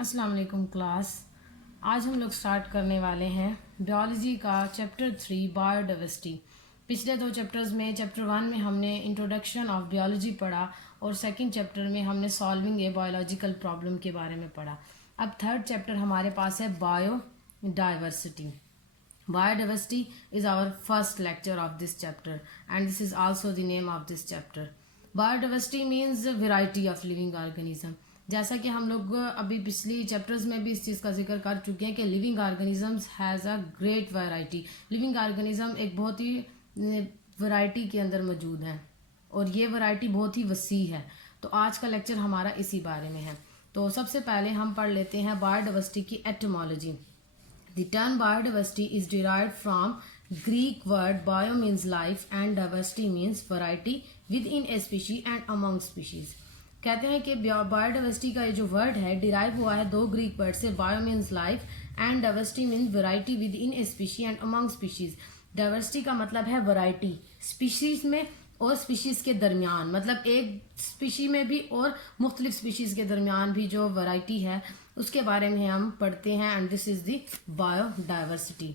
अस्सलाम वालेकुम क्लास। आज हम लोग स्टार्ट करने वाले हैं बायोलॉजी का चैप्टर 3 बायोडाइवर्सिटी। पिछले दो चैप्टर्स में चैप्टर 1 में हमने इंट्रोडक्शन ऑफ बायोलॉजी पढ़ा और सेकंड चैप्टर में हमने सॉल्विंग ए बायोलॉजिकल प्रॉब्लम के बारे में पढ़ा। अब थर्ड चैप्टर हमारे पास है biodiversity. Biodiversity is our first lecture of this chapter and this is also the name of this chapter. Biodiversity means variety of living organism. जैसा कि हम लोग अभी पिछली चैप्टर्स में भी इस चीज़ का जिक्र कर चुके हैं कि living organisms has a great variety. Living organism एक बहुत ही वैरायटी के अंदर मौजूद है और ये वैरायटी बहुत ही वसी है। तो आज का लेक्चर हमारा इसी बारे में है। तो सबसे पहले हम पढ़ लेते हैं बायोडाइवर्सिटी की etymology. The term biodiversity is derived from Greek word bio means life and diversity means variety within a species and among species. कहते हैं कि बायोडाइवर्सिटी का ये जो वर्ड है डिराइव हुआ है दो ग्रीक वर्ड से। Bio means life and diversity means variety with in A species and among species. Diversity का मतलब है वैरायटी, स्पीशीज में और स्पीशीज के दरमियान, मतलब एक स्पीशी में भी और मुख्तलिफ स्पीशीज के दरमियान भी जो वैरायटी है उसके बारे में हम पढ़ते हैं। And this is the biodiversity.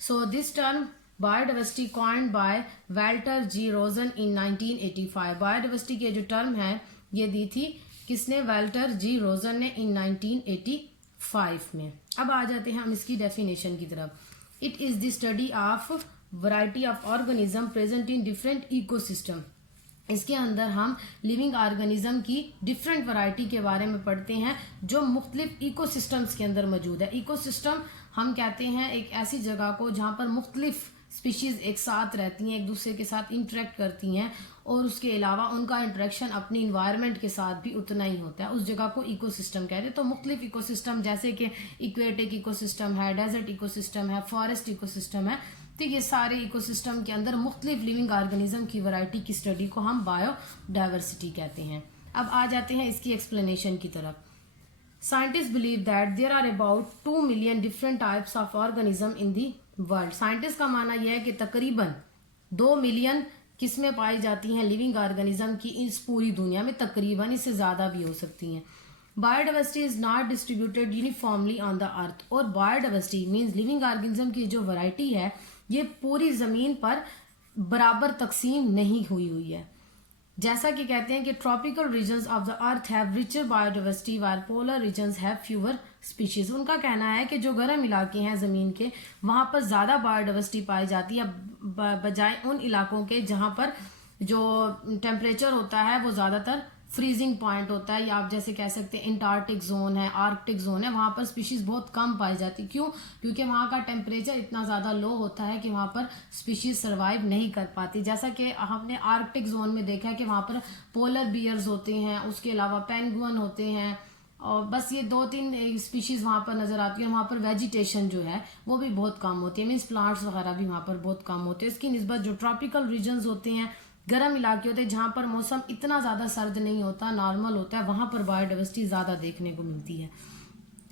So this term biodiversity coined by Walter G Rosen in 1985। Biodiversity के जो टर्म है ये दी थी किसने? वाल्टर जी रोजन ने इन 1985 में। अब आ जाते हैं हम इसकी डेफिनेशन की तरफ। It is the study of variety of organism present in different ecosystem. इसके अंदर हम लिविंग ऑर्गेनिज्म की डिफरेंट वैरायटी के बारे में पढ़ते हैं जो मुख्तलिफ इकोसिस्टम्स के अंदर मौजूद है। इकोसिस्टम हम कहते हैं एक ऐसी जगह को जहाँ पर मुख्तलिफ स्पीशीज एक साथ रहती हैं, एक दूसरे के साथ इंटरेक्ट करती हैं और उसके अलावा उनका इंटरेक्शन अपनी इन्वायरमेंट के साथ भी उतना ही होता है। उस जगह को इकोसिस्टम कहते हैं। तो मुख्तलिफ इकोसिस्टम जैसे कि इक्वेटिक इकोसिस्टम है, डेजर्ट इकोसिस्टम है, फॉरेस्ट इकोसिस्टम है। तो ये सारे इकोसिस्टम के अंदर मुख्तलिफ लिविंग ऑर्गेनिज्म की वैरायटी की स्टडी को हम बायोडाइवर्सिटी कहते हैं। अब आ जाते हैं इसकी एक्सप्लेनेशन की तरफ। Scientists believe that there are about 2 million different types of organism in the world. Scientist का मानना यह है कि तकरीबन 2 मिलियन किस्में पाई जाती हैं लिविंग ऑर्गेनिज्म की इस पूरी दुनिया में। तकरीबन इससे ज़्यादा भी हो सकती हैं। Biodiversity is not distributed uniformly on the earth. और बायोडाइवर्सिटी मीन्स लिविंग ऑर्गेनिज्म की जो वैरायटी है ये पूरी ज़मीन पर बराबर तकसीम नहीं हुई है। जैसा कि कहते हैं कि tropical regions of the earth have richer biodiversity where polar regions have fewer species. उनका कहना है कि जो गर्म इलाके हैं ज़मीन के वहाँ पर ज़्यादा बायोडाइवर्सिटी पाई जाती है बजाय उन इलाकों के जहाँ पर जो टेम्परेचर होता है वो ज़्यादातर फ्रीजिंग पॉइंट होता है, या आप जैसे कह सकते हैं अंटार्कटिक जोन है, आर्कटिक जोन है, वहाँ पर स्पीशीज़ बहुत कम पाई जाती। क्यों? क्योंकि वहाँ का टेम्परेचर इतना ज़्यादा लो होता है कि वहाँ पर स्पीशीज़ सर्वाइव नहीं कर पाती। जैसा कि हमने आर्कटिक जोन में देखा है कि वहाँ पर पोलर बियर्स होते हैं, उसके अलावा पेंगुइन होते हैं और बस ये 2-3 स्पीशीज़ वहाँ पर नज़र आती है। वहाँ पर वेजिटेशन जो है वो भी बहुत कम होती है, मीन्स प्लांट्स वगैरह भी वहाँ पर बहुत कम होते हैं। इसकी निस्बत जो ट्रॉपिकल रीजन्स होते हैं, गर्म इलाके होते हैं जहाँ पर मौसम इतना ज़्यादा सर्द नहीं होता, नॉर्मल होता है, वहाँ पर बायोडाइवर्सिटी ज़्यादा देखने को मिलती है।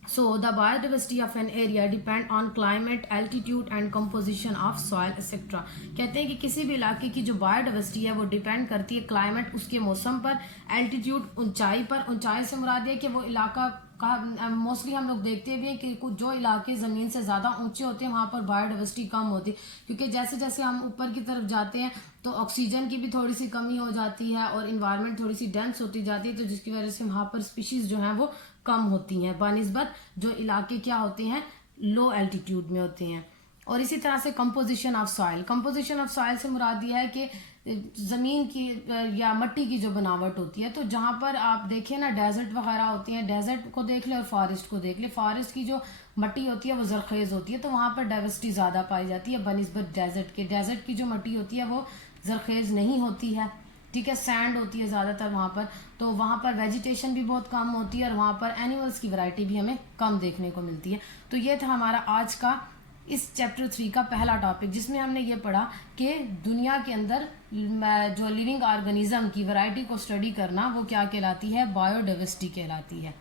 So the biodiversity of an area depend on climate, altitude and composition of soil etcetera. कहते हैं कि किसी भी इलाके की जो बायोडाइवर्सिटी है वो डिपेंड करती है क्लाइमेट, उसके मौसम पर, एल्टीट्यूड ऊंचाई पर। ऊंचाई से मुराद है कि वो इलाका का मोस्टली हम लोग देखते भी हैं कि कुछ जो इलाके ज़मीन से ज़्यादा ऊंचे होते हैं वहाँ पर बायोडाइवर्सिटी कम होती है, क्योंकि जैसे जैसे हम ऊपर की तरफ जाते हैं तो ऑक्सीजन की भी थोड़ी सी कमी हो जाती है और इन्वायरमेंट थोड़ी सी डेंस होती जाती है, तो जिसकी वजह से वहाँ पर स्पीशीज़ जो हैं वो कम होती हैं बनिस्बत जो इलाके क्या होते हैं लो एल्टीट्यूड में होते हैं। और इसी तरह से composition of soil. Composition of soil से मुराद यह है कि ज़मीन की या मिट्टी की जो बनावट होती है। तो जहाँ पर आप देखें ना डेजर्ट वगैरह होती हैं, डेजर्ट को देख ले और फॉरेस्ट को देख ले। फॉरेस्ट की जो मिट्टी होती है वो जरखेज़ होती है, तो वहाँ पर डाइवर्सिटी ज़्यादा पाई जाती है बनिस्बत डेजर्ट के। डेजर्ट की जो मिट्टी होती है वो जरखेज़ नहीं होती है, ठीक है, सैंड होती है ज़्यादातर वहाँ पर। तो वहाँ पर वेजिटेशन भी बहुत कम होती है और वहाँ पर एनिमल्स की वैरायटी भी हमें कम देखने को मिलती है। तो ये था हमारा आज का इस चैप्टर 3 का पहला टॉपिक, जिसमें हमने ये पढ़ा कि दुनिया के अंदर जो लिविंग ऑर्गेनिज्म की वैरायटी को स्टडी करना वो क्या कहलाती है? बायोडाइवर्सिटी कहलाती है।